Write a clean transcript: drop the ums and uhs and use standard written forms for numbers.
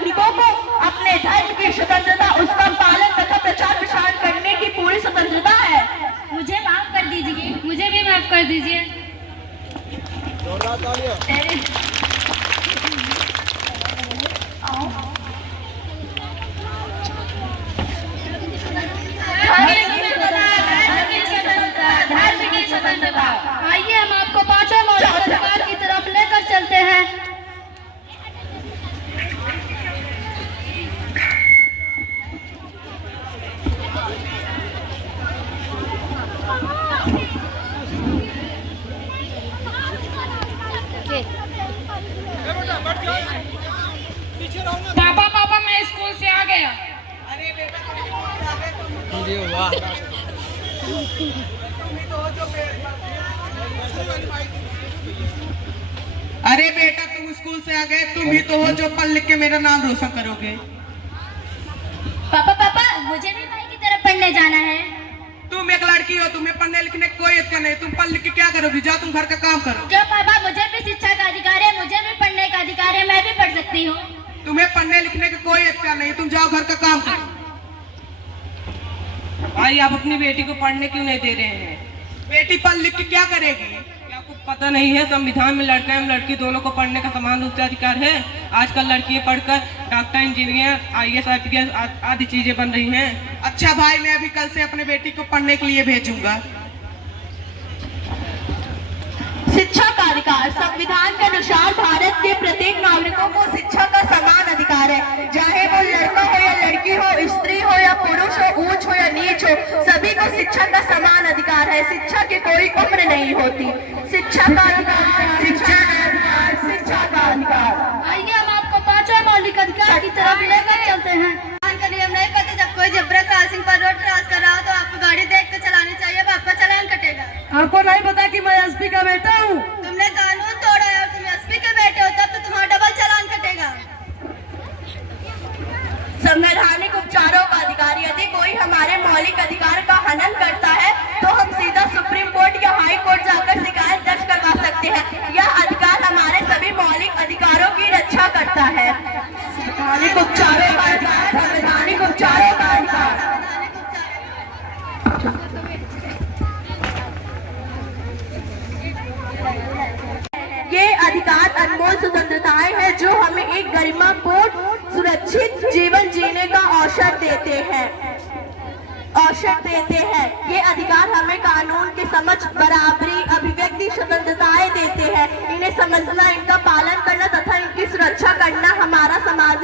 नागरिकों को अपने धर्म की स्वतंत्रता, उसका पालन तथा प्रचार प्रसार करने की पूरी स्वतंत्रता है। मुझे माफ कर दीजिए। मुझे भी माफ कर दीजिए। धर्म की स्वतंत्रता। आइए हम आपको पांचों मौलिक अधिकार की तरफ लेकर चलते हैं। पापा पापा मैं स्कूल से आ गया। अरे बेटा तुम स्कूल से आ गए, तुम ही तो हो जो पढ़ लिख के मेरा नाम रोशन करोगे। पापा पापा मुझे भी भाई की तरफ पढ़ने जाना है। तुम एक लड़की हो, तुम्हें पढ़ने लिखने की कोई इच्छा नहीं, तुम पढ़ लिख के क्या करोगी? जाओ तुम घर का काम करो। क्यों पापा, मुझे भी शिक्षा का अधिकार है, मुझे भी पढ़ने का अधिकार है, मैं भी पढ़ सकती हूँ। तुम्हें पढ़ने लिखने की कोई इच्छा नहीं, तुम जाओ घर का काम करो। भाई आप अपनी बेटी को पढ़ने क्यों नहीं दे रहे हैं? बेटी पढ़ लिख के क्या करेगी? क्या आपको पता नहीं है संविधान में लड़का एवं लड़की दोनों को पढ़ने का समान रूप से अधिकार है। आजकल लड़कियां पढ़कर डॉक्टर, इंजीनियर, IAS, IPS आदि चीजें बन रही हैं। अच्छा भाई, मैं अभी कल से अपने बेटी को पढ़ने के लिए भेजूंगा। शिक्षा का अधिकार। संविधान के अनुसार भारत के प्रत्येक नागरिकों को शिक्षा का समान अधिकार है, चाहे वो लड़का हो या लड़की हो, स्त्री हो या पुरुष हो, ऊंच हो या नीच हो, सभी को शिक्षा का समान अधिकार है। शिक्षा की कोई उम्र नहीं होती। शिक्षा का अधिकार, शिक्षा का अधिकार, शिक्षा का अधिकार। आइए हम आपको पांचों मौलिक अधिकार की तरफ लेकर चलते हैं। का नियम नहीं पता, जब कोई जेब्रा क्रॉसिंग पर रोड क्रॉस कर रहा हो तो आपको गाड़ी देख कर चलानी चाहिए, अब आपका चालान कटेगा। आपको नहीं पता कि मैं SP का बेटा हूँ? तुमने कानून तोड़ा है और तुम SP के बेटे हो, तब तो तुम्हारा डबल चालान कटेगा। संवैधानिक उपचारों का अधिकार। यदि कोई हमारे मौलिक अधिकार का हनन करता है तो हम सीधा सुप्रीम कोर्ट या हाई कोर्ट जाकर शिकायत दर्ज करवा सकते हैं। यह अधिकार हमारे सभी मौलिक अधिकारों की रक्षा करता है। संवैधानिक उपचारों का अधिकार। संवैधानिक उपचारों का अधिकार। ये अधिकार अनमोल स्वतंत्रताएं हैं जो हमें एक गरिमापूर्ण सुरक्षित जीवन जीने का अवसर देते हैं। ये अधिकार हमें कानून के समझ, बराबरी, अभिव्यक्ति स्वतंत्रताएं देते हैं। इन्हें समझना, इनका पालन करना तथा इनकी सुरक्षा करना हमारा समाज